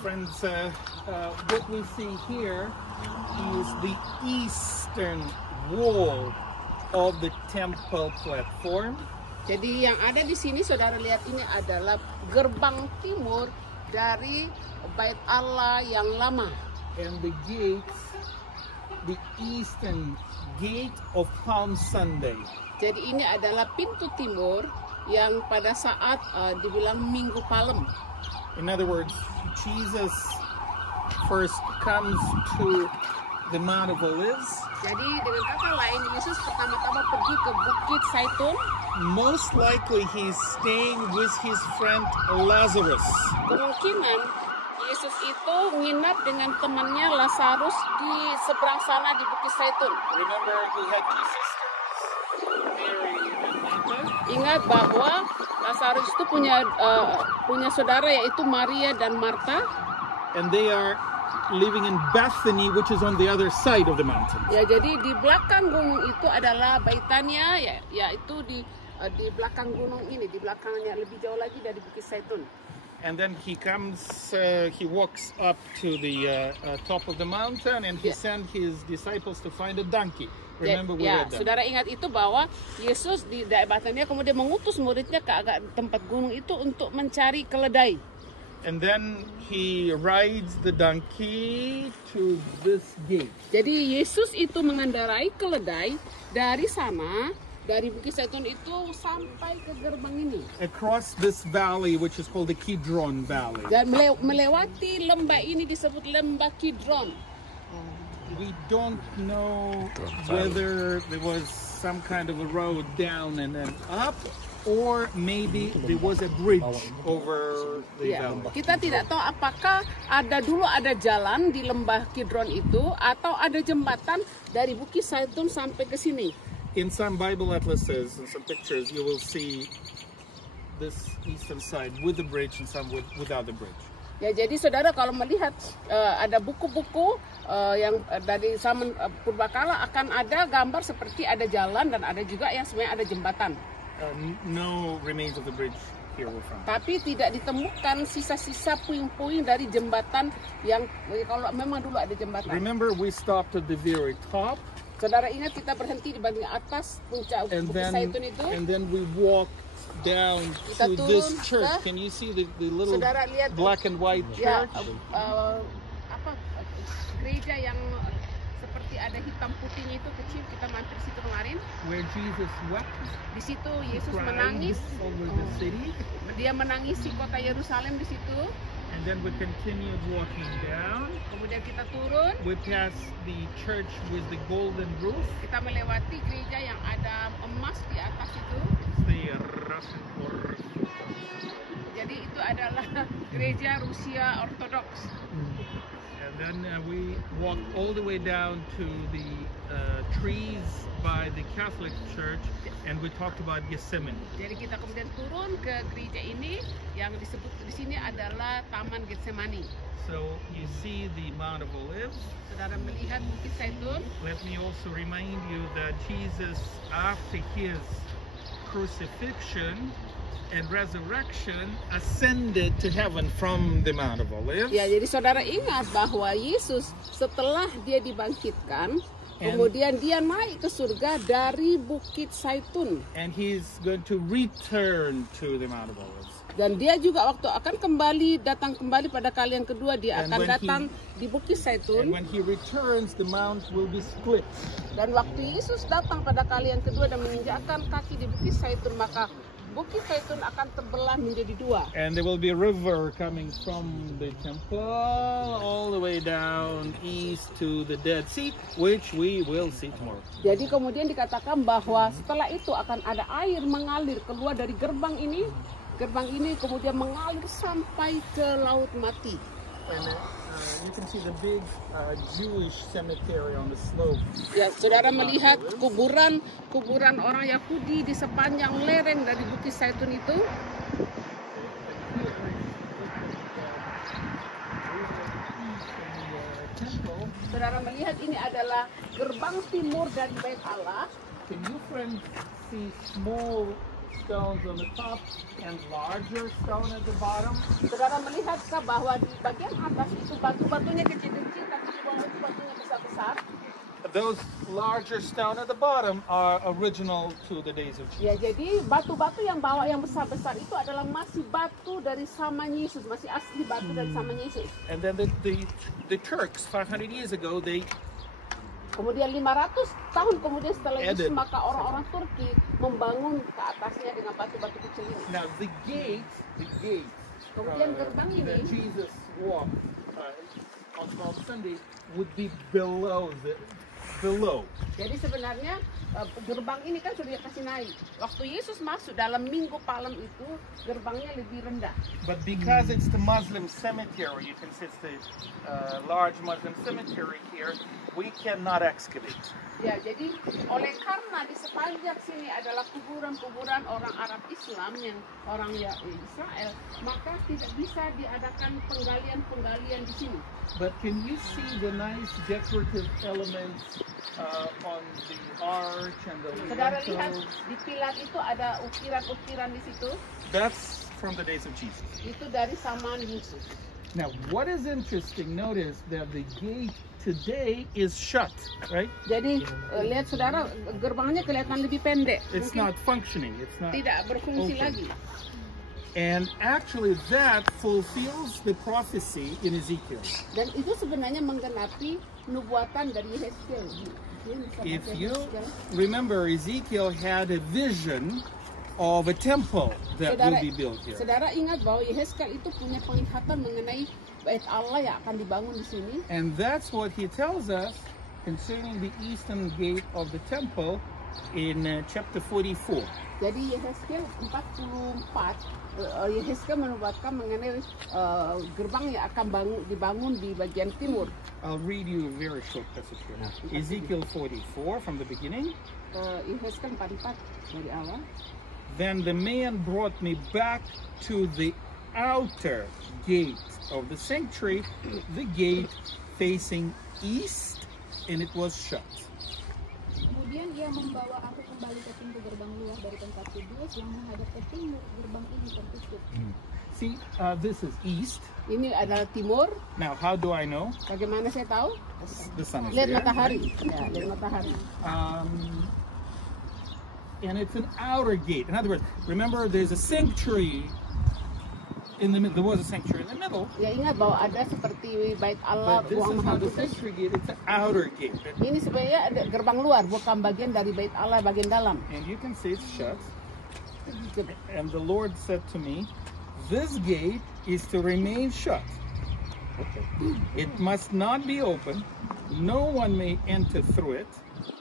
Friends, what we see here is the eastern wall of the temple platform. Jadi yang ada di sini saudara lihat ini adalah gerbang timur dari bait Allah yang lama. And the gates, the eastern gate of Palm Sunday. Jadi ini adalah pintu timur yang pada saat dibilang Minggu Palem. In other words, Jesus first comes to the Mount of Olives. Jadi dengan kata lain, Yesus pertama-tama pergi ke Bukit Zaitun. Most likely he's staying with his friend Lazarus. Kemungkinan Yesus itu nginap dengan temannya Lazarus di seberang sana di Bukit Zaitun. Remember, he had two sisters, Mary and Martha. Ingat bahwa Lazarus itu punya saudara yaitu Maria dan Marta. And they are living in Bethany, which is on the other side of the mountain. Ya, jadi di belakang gunung itu adalah Baitania, yaitu di belakang gunung ini, di belakangnya lebih jauh lagi dari Bukit Zaitun. And then he comes, he walks up to the top of the mountain, and he sent his disciples to find a donkey. Remember we read that. Saudara ingat itu bahwa Yesus di daerah Baitania kemudian mengutus muridnya ke agak tempat gunung itu untuk mencari keledai. And then he rides the donkey to this gate. Jadi Yesus itu mengendarai keledai dari sana, dari Bukit Zaitun itu sampai ke gerbang ini. Across this valley, which is called the Kidron Valley. Dan melewati lembah ini disebut lembah Kidron. We don't know whether there was some kind of a road down and then up, or maybe there was a bridge over the valley. Kita tidak tahu apakah dulu ada jalan di lembah Kidron itu atau ada jembatan dari Bukit Zaitun sampai ke sini. In some Bible atlases and some pictures, you will see this eastern side with the bridge and some without the bridge. Ya, jadi saudara kalau melihat ada buku-buku yang dari zaman purbakala akan ada gambar seperti ada jalan dan ada juga yang sebenarnya ada jembatan. No remains of the bridge here were found. Tapi tidak ditemukan sisa-sisa puing-puing dari jembatan yang kalau memang dulu ada jembatan. Remember, we stopped at the very top. Saudara ingat kita berhenti di bagian atas puncak Bukit Zaitun itu. And then we walked down to this church. Can you see the little black and white church? Gereja yang seperti ada hitam putihnya itu kecil, kita mampir di situ kemarin. Where Jesus wept. Di situ Yesus menangis. Over the city. Dia menangisi kota Yerusalem di situ. And then we continued walking down. Kemudian kita turun. We passed the church with the golden roof. Kita melewati gereja yang ada emas di atas itu. Jadi itu adalah gereja Rusia Ortodoks. And then we walked all the way down to the trees by the Catholic Church, and we talked about Gethsemane. Jadi kita kemudian turun ke gereja ini yang disebut di sini adalah Taman Getsemani. So you see the Mount of Olives. Saudara melihat Bukit Zaitun. Let me also remind you that Jesus, after his crucifixion and resurrection, ascended to heaven from the Mount of Olives. Ya, jadi saudara ingat bahwa Yesus setelah dia dibangkitkan, kemudian dia naik ke surga dari Bukit Zaitun. And he's going to return to the Mount of Olives. Dan dia juga waktu akan datang kembali pada kali yang kedua, dia akan datang di Bukit Zaitun. And when he returns, the mount will be split. Dan waktu Yesus datang pada kali yang kedua dan menginjakkan kaki di Bukit Zaitun, maka Bukit Zaitun akan terbelah menjadi dua. And there will be a river coming from the temple all the way down east to the Dead Sea, which we will see tomorrow. Jadi kemudian dikatakan bahwa setelah itu akan ada air mengalir keluar dari gerbang ini. Gerbang ini kemudian mengalir sampai ke Laut Mati. And, you can see the big Jewish cemetery on the slope. Ya, saudara melihat kuburan orang Yahudi di sepanjang lereng dari Bukit Zaitun itu. Saudara melihat ini adalah gerbang timur dari Bait Allah. Can you friends see small stones on the top and larger stone at the bottom? Saudara melihatkah bahwa di bagian atas itu batu-batunya kecil-kecil, tapi di bawah itu batunya besar-besar? Those larger stone at the bottom are original to the days of Jesus. Ya, jadi batu-batu yang bawah yang besar-besar itu adalah masih batu dari zaman Yesus, masih asli batu dari zaman Yesus. And then the Turks 500 years ago, they Kemudian 500 tahun kemudian setelah Yesus, added. maka orang-orang Turki membangun ke atasnya dengan batu-batu kecil ini. Now the gate Kemudian gerbang that ini Jesus walked on Palm Sunday would be below. Jadi sebenarnya gerbang ini kan sudah dikasih naik. Waktu Yesus masuk dalam Minggu Palem itu gerbangnya lebih rendah. But because it's the Muslim cemetery, you can see it's the large Muslim cemetery here, we cannot excavate. Ya, jadi oleh karena di sepanjang sini adalah kuburan-kuburan orang Arab Islam yang orang ya Israel, maka tidak bisa diadakan penggalian-penggalian di sini. But can you see the nice decorative elements on the arch and the Saudara lihat lintels? di pilar itu ada ukiran-ukiran di situ. That's from the days of Jesus. Itu dari zaman Yesus. Now, what is interesting, notice that the gate today is shut, right? Jadi lihat saudara, gerbangnya kelihatan lebih pendek. It's Mungkin not functioning. It's not. tidak berfungsi open. lagi. And actually, that fulfills the prophecy in Ezekiel. Dan itu sebenarnya menggenapi nubuatan dari Yeskiel. If you remember, Ezekiel had a vision of a temple that will be built here. Saudara ingat bahwa Yeskiel itu punya penglihatan mengenai bait Allah yang akan dibangun di sini. And that's what he tells us concerning the eastern gate of the temple in chapter 44. Jadi Yeskiel 44, Yeskiel menubuatkan mengenai gerbang yang akan dibangun di bagian timur. I'll read you a very short passage here. Ezekiel 44 from the beginning. Yeskiel 44 dari awal. Then the man brought me back to the outer gate of the sanctuary, the gate facing east, and it was shut. Kemudian ia membawa aku kembali ke pintu gerbang luar dari tempat kudus yang menghadap ke timur. Gerbang ini tertutup. See, this is east. Ini adalah timur. Now, how do I know? Bagaimana saya tahu? The sun is Lihat there. matahari. Ya, lihat matahari. And it's an outer gate. In other words, remember there's a sanctuary in the middle. There was a sanctuary in the middle. Ya, ingat bahwa ada seperti bait Allah, But this ruang is maha not the kudus. sanctuary gate, it's an outer gate. Ini sebenarnya ada gerbang luar, bukan bagian dari bait Allah bagian dalam. And you can see it's shut. And the Lord said to me, this gate is to remain shut. It must not be open. No one may enter through it.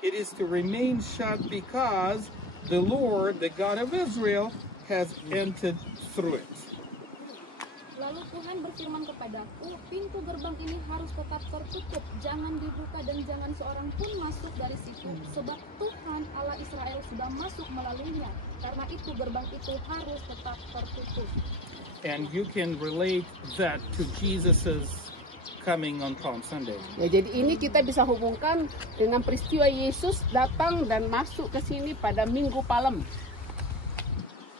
It is to remain shut because the Lord, the God of Israel, has entered through it. Lalu Tuhan berfirman kepadaku, pintu gerbang ini harus tetap tertutup, jangan dibuka dan jangan seorang pun masuk dari situ, sebab Tuhan Allah Israel sudah masuk melaluinya. Karena itu gerbang itu harus tetap tertutup. And you can relate that to Jesus's coming on Palm Sunday. Ya, jadi ini kita bisa hubungkan dengan peristiwa Yesus datang dan masuk ke sini pada Minggu Palem.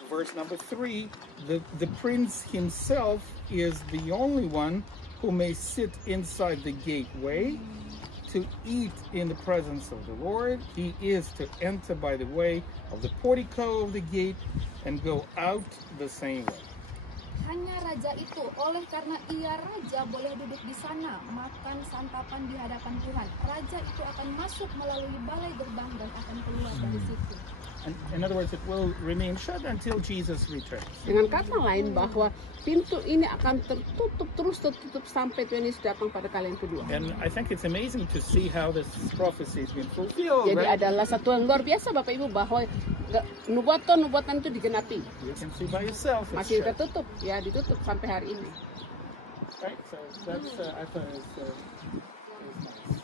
Verse number 3, the prince himself is the only one who may sit inside the gateway to eat in the presence of the Lord. He is to enter by the way of the portico of the gate and go out the same way. Hanya raja itu, oleh karena ia raja boleh duduk di sana, makan santapan di hadapan Tuhan. Raja itu akan masuk melalui balai gerbang dan akan keluar dari situ. And in other words, it will remain shut until Jesus returns. Dengan kata lain bahwa pintu ini akan terus tertutup sampai Tuhan Yesus datang pada kali yang kedua. And I think it's amazing to see how this prophecy has been fulfilled. Jadi Right? adalah satu yang luar biasa Bapak Ibu bahwa nubuatan itu digenapi. You can see by yourself. It's Masih shut. tertutup, ya ditutup sampai hari ini. Right? So that's I thought it was nice.